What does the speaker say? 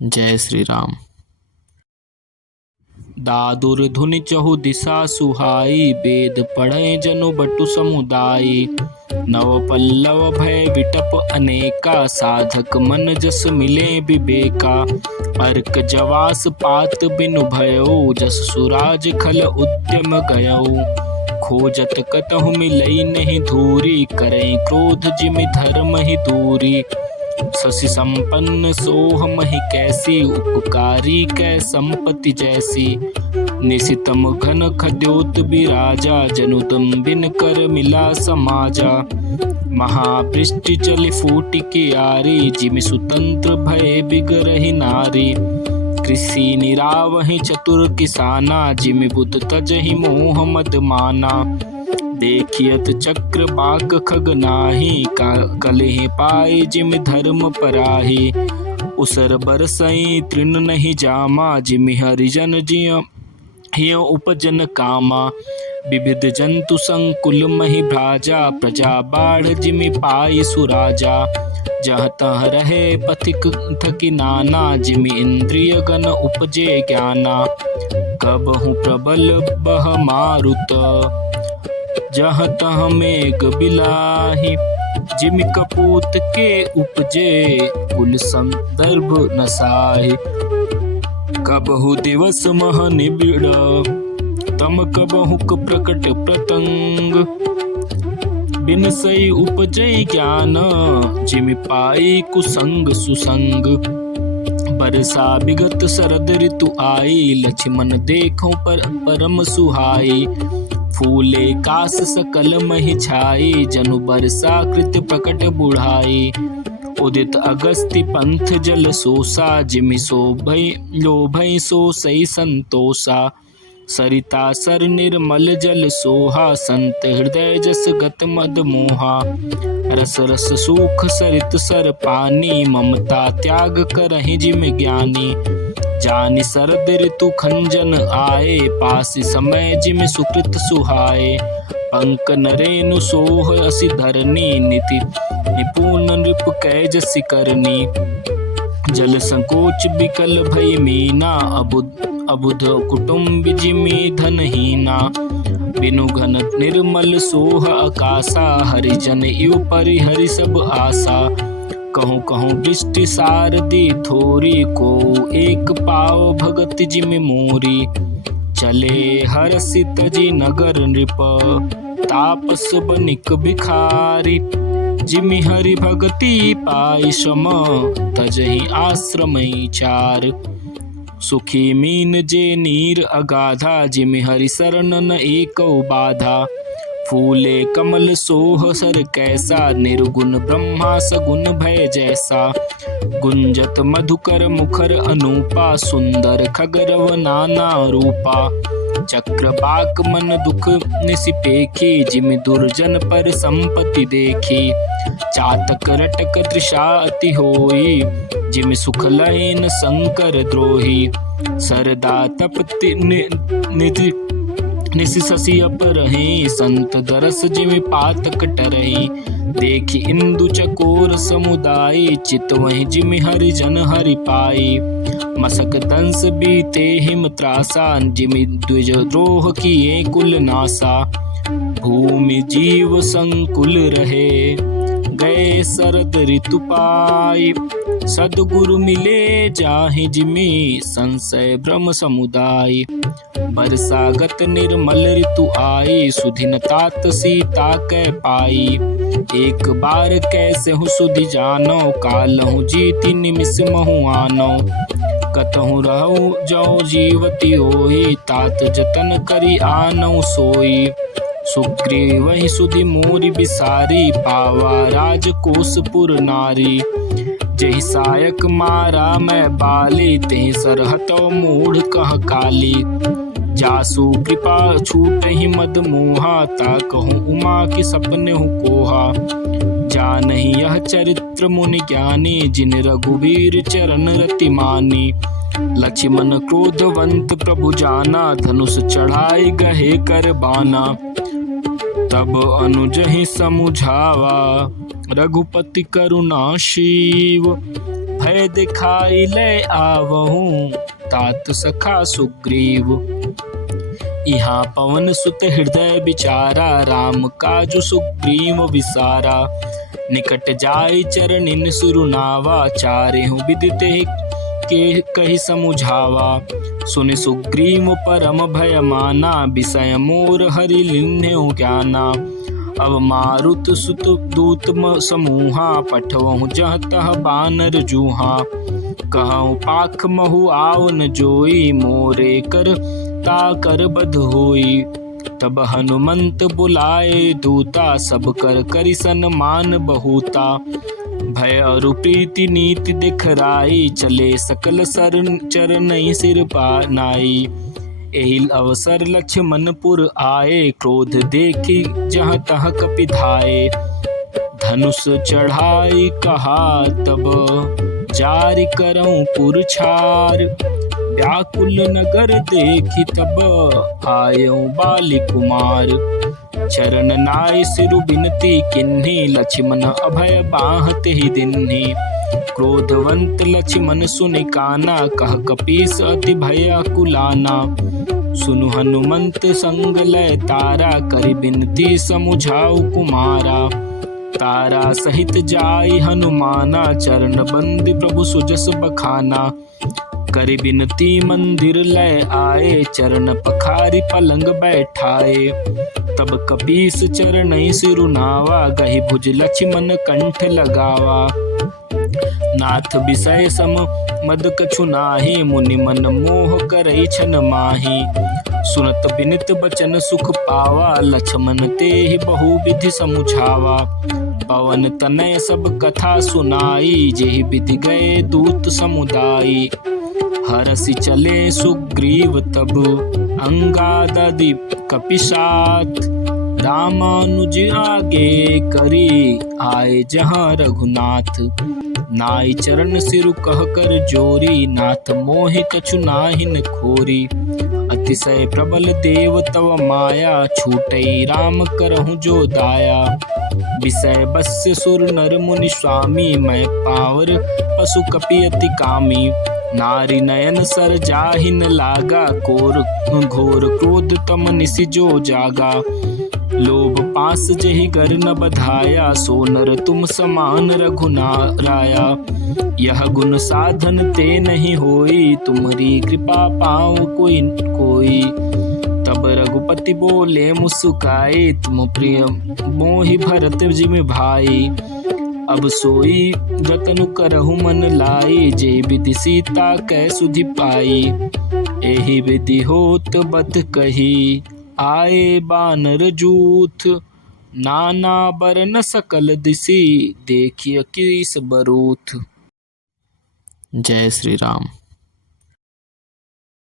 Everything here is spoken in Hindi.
जय श्री राम। दादुर धुनि चहु दिशा सुहाई, वेद पढ़े जनु बटु समुदायी। नव पल्लव भय विटप अनेका, साधक मन जस मिले विवेका। अर्क जवास पात बिनु भयो, जस सुराज खल उद्यम गयो। खोजत कतहु मिलई नहीं धूरी, करें क्रोध जिमि धर्म ही दूरी। शशि संपन्न सोह महि कैसी, उपकारी कै संपत्ति जैसी। निशितम घन खद्योत बिराजा, जनुदम बिन कर मिला समाजा। महावृष्टि चली फूटि कियारी, जिमि सुतंत्र भय बिगरहि नारी। कृषि निरावहि चतुर किसाना, जिमि बुध तजहि मोह मद माना। देखियत चक्र बाक खग नाही, कलहि पाए जिमि धर्म पराही। उसर बरसई तृण नहीं जामा, जिमि हरिजन जिय हिय उपजन कामा। विविध जंतु संकुल महि भ्राजा, प्रजा बाढ़ जिमि पाई सुराजा। जह तह रहे पथिक थकी नाना, जिमि इंद्रिय गण उपजे ज्ञाना। कबहु प्रबल बह मारुत, जहाँ तहाँ मेघ बिलाही। जिमि कपूत के उपजे, कुल संदर्भ नसाहि। कबहु दिवस मह निबिड़, तम कबहुक प्रकट प्रतंग। बिन सई उपजई ज्ञान, जिमि पाई कुसंग सुसंग। बरसा विगत शरद ऋतु आई, लक्ष्मण देखो परम सुहाई। फूले कास सकल महि छाई, जनु बरसा कृत प्रकट बुढ़ाई। उदित अगस्ति पंथ जल सोसा, जिमि लोभई सो सई संतोषा। सरिता सर निर्मल जल सोहा, संत हृदय जस गत मद मोहा। रस रस सूख सरित सर पानी, ममता त्याग करहि जिमि ज्ञानी। जानि शरद ऋतु खंजन आए, पास समय जिमि सुकृत सुहाए। पंक नरेनु सोह असि धरनी, नीति निपुण नृप कै जसि करनी। जल संकोच बिकल भई मीना, अबुध कुटुंब जिमि धनहीना। बिनु घन निर्मल सोह आकाशा, हरिजन इव परिहरि सब आशा। कहूँ कहूँ दृष्टि सारदी थोरी, को एक पाव भगति जिमि मोरी। चले हरसि तजि नगर नृप, तापस बनिक भिखारी। जिमि हरि भगति पाई श्रम, तजहि आश्रमई चार। सुखी मीन जे नीर अगाधा, जिमि हरि शरण न एकौ बाधा। फूले कमल सोह सर कैसा, निर्गुण ब्रह्मा सगुण भय जैसा। गुंजत मधुकर मुखर अनूपा, सुंदर खगरव नाना रूपा। चक्र बाक मन दुख निसिपेखी, जिमि दुर्जन पर संपत्ति देखी। चातक रटक तृषा अति होई, जिमि सुख लयन शंकर द्रोही। सरदा तपति निधि निसि शशि अपरहि, संत दरस जिमि पातक टरहि। देखि इंदु चकोर समुदायी, चितवहि जिमि हरिजन हरि पाई। मसक दंस बीते हिम त्रासा, जिमि द्विज द्रोह किए कुल नासा। भूमि जीव संकुल रहे, गए शरद ऋतु पाई। सद्गुरु मिले जाहि जिमि, संशय भ्रम समुदाय। बरसागत निर्मल ऋतु आई, सुधिन तात सीता कै पाई। एक बार कैसे हूँ सुधि जानो, कालहु जीति निमिष महु आनो। कतहु रहु जौ जीवती होई, तात जतन करी आनौ सोई। सुग्रीवहि सुधि मोरि बिसारी, पावा राजकोषपुर नारी। जहि सायक मारा मैं बाली, तेहि सरहतौ मूढ़ कह काली। जासु कृपा छूटहि मद मोहा, ताकहु उमा के सपनेहु कोहा। जानहि यह चरित्र मुनि ज्ञानी, जिन रघुवीर चरण रति मानी। लक्ष्मण क्रोधवंत प्रभु जाना, धनुष चढ़ाई गहे कर बाना। तब अनुजहि समुझावा, रघुपति करुणा शिव, भय दिखाई ले आवहूँ, तात सखा सुग्रीव। यहाँ पवन सुत हृदय विचारा, राम काजु सुग्रीव विसारा। निकट जाय चरणिन सुरुनावा, चारेहु विदिते के कहि समुझावा। सुनि सुग्रीव परम भय माना, विषय मोर हरि लिन्ह्यो ज्ञाना। अब मारुत सुत दूत समूहा, पठवहु जह तह बानर जूहा। कहूँ पाख महु आव न जोई, मोरे कर ताकर बध होई। तब हनुमंत बुलाए दूता, सब कर करि सन्मान बहुता। भय अरु प्रीति नीति दिखराई, चले सकल चरणई सिर पानाई। एहि अवसर लक्ष्मणपुर आए, क्रोध देखी जहाँ तहाँ कपि धाये। धनुष चढ़ाई कहा तब, जारि करऊँ पुरछार। व्याकुल नगर देखी तब, आयऊँ बाली कुमार। चरण नाय सिरु बिनती किन्ही, लक्ष्मण अभय बाहत ही दिन्ही। क्रोधवंत लक्ष्मण सुनि काना, कह कपीस अति भयाकुलाना। सुनु हनुमंत संग लय तारा, करि बिनती समुझाऊ कुमारा। तारा सहित जाई हनुमाना, चरण बंदी प्रभु सुजस बखाना। करि बिनती मंदिर लय आए, चरण पखारी पलंग बैठाए। तब कपीस चरणई सिरुनावा, गहि भुज लक्ष्मण कंठ लगावा। नाथ विषय सम मद कछु नाही, मुनि मन मोह करई छन माही। सुनत बिनित बचन सुख पावा, लक्ष्मण तेहि बहु विधि समुझावा। पवन तनय सब कथा सुनाई, जेहि विधि गए दूत समुदायी। हरसि चले सुग्रीव तब, अंगादि कपिसात। रामानुज आगे करी, आए जहाँ रघुनाथ। नाई चरण सिरु कह कर जोरी, नाथ मोहि कछु नाहिन खोरी। अतिशय प्रबल देव तव माया, छूटई राम करहु जो दाया। विषय बस्य सुर नर मुनि स्वामी, मैं पावर पशु कपि अति कामी। नारी नयन सर जाहिन लागा, घोर क्रोध तम निसि जो जागा। लोभ पास जेहि गर न बधाया, सो नर तुम समान रघुनाराया। यह गुण साधन ते नहीं होई, तुम्हारी कृपा पाऊँ कोई कोई। तब रघुपति बोले मुस्काए, तुम प्रिय मोहि भरत जिमि भाई। अब सोई जतनु करहु मन लाई, जे विधि सीता कै सुधि पाई। एहि विधि होत बत कही, आए बानर जूथ। नाना बरन सकल दिसि, देखिय कीस बरूथ। जय श्री राम।